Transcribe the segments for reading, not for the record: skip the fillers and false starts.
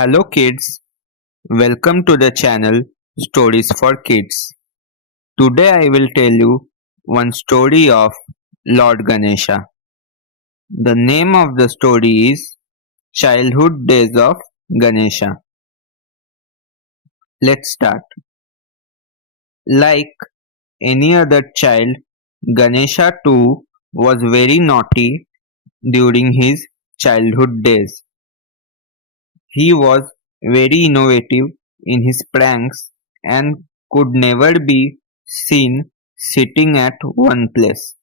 Hello kids, welcome to the channel Stories for Kids. Today I will tell you one story of Lord Ganesha. The name of the story is Childhood Days of Ganesha. Let's start. Like any other child, Ganesha too was very naughty during his childhood days. He was very innovative in his pranks and could never be seen sitting at one place.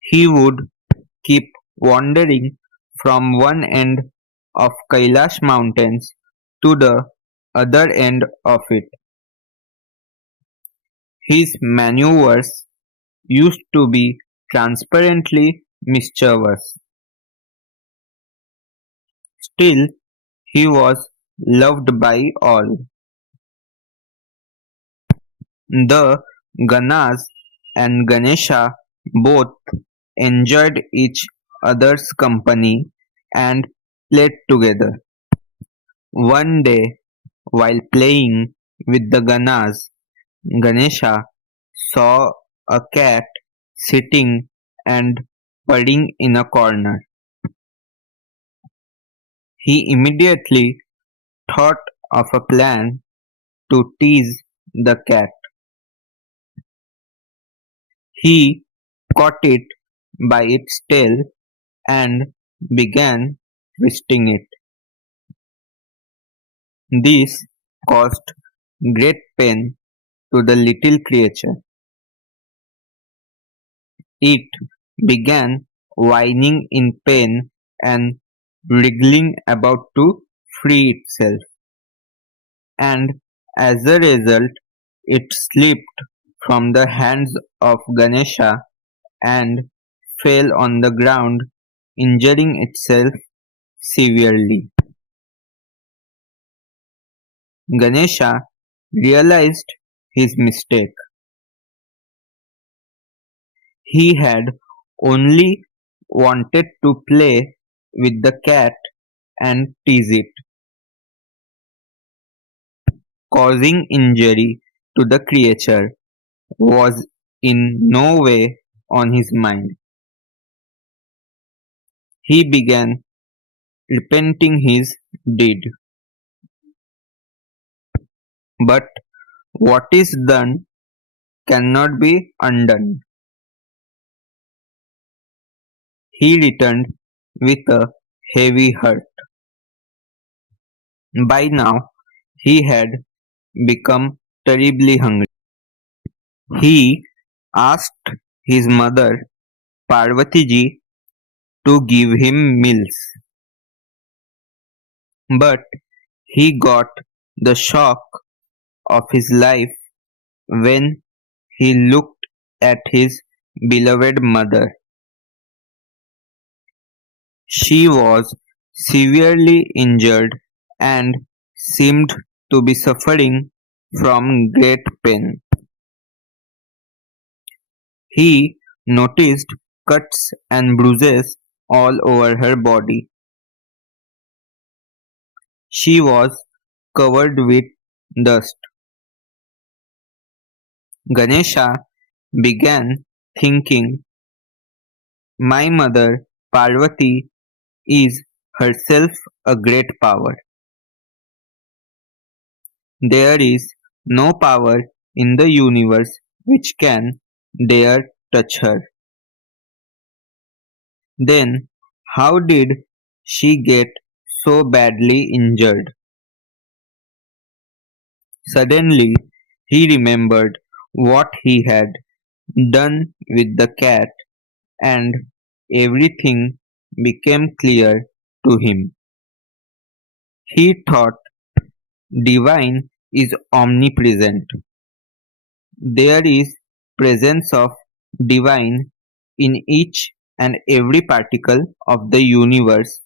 He would keep wandering from one end of Kailash mountains to the other end of it. His maneuvers used to be transparently mischievous. Still, he was loved by all. The Ganas and Ganesha both enjoyed each other's company and played together. One day, while playing with the Ganas, Ganesha saw a cat sitting and purring in a corner. He immediately thought of a plan to tease the cat. He caught it by its tail and began twisting it. This caused great pain to the little creature. It began whining in pain and wriggling about to free itself, and as a result, it slipped from the hands of Ganesha and fell on the ground, injuring itself severely. Ganesha realized his mistake. He had only wanted to play with the cat and tease it, causing injury to the creature was in no way on his mind. He began repenting his deed. But what is done cannot be undone. He returned with a heavy heart. By now, he had become terribly hungry. He asked his mother, Parvati ji, to give him meals. But he got the shock of his life when he looked at his beloved mother. She was severely injured and seemed to be suffering from great pain. He noticed cuts and bruises all over her body. She was covered with dust. Ganesha began thinking, my mother Parvati is herself a great power. There is no power in the universe which can dare touch her. Then how did she get so badly injured? Suddenly he remembered what he had done with the cat, and everything became clear to him. He thought divine is omnipresent. There is presence of divine in each and every particle of the universe,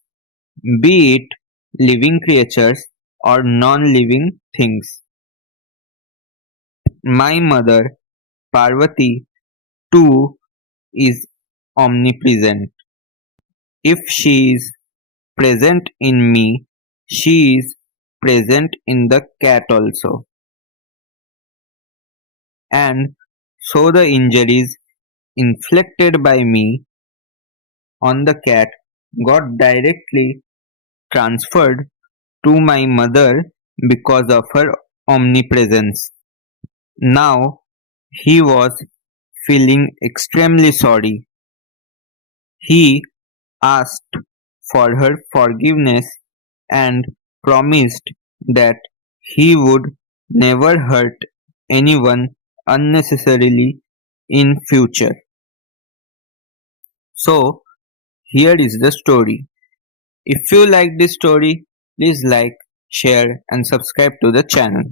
be it living creatures or non-living things. My mother Parvati too is omnipresent. If she is present in me, She is present in the cat also. And so the injuries inflicted by me on the cat got directly transferred to my mother because of her omnipresence. Now he was feeling extremely sorry. He asked for her forgiveness and promised that he would never hurt anyone unnecessarily in future. So here is the story. If you like this story, please like, share and subscribe to the channel.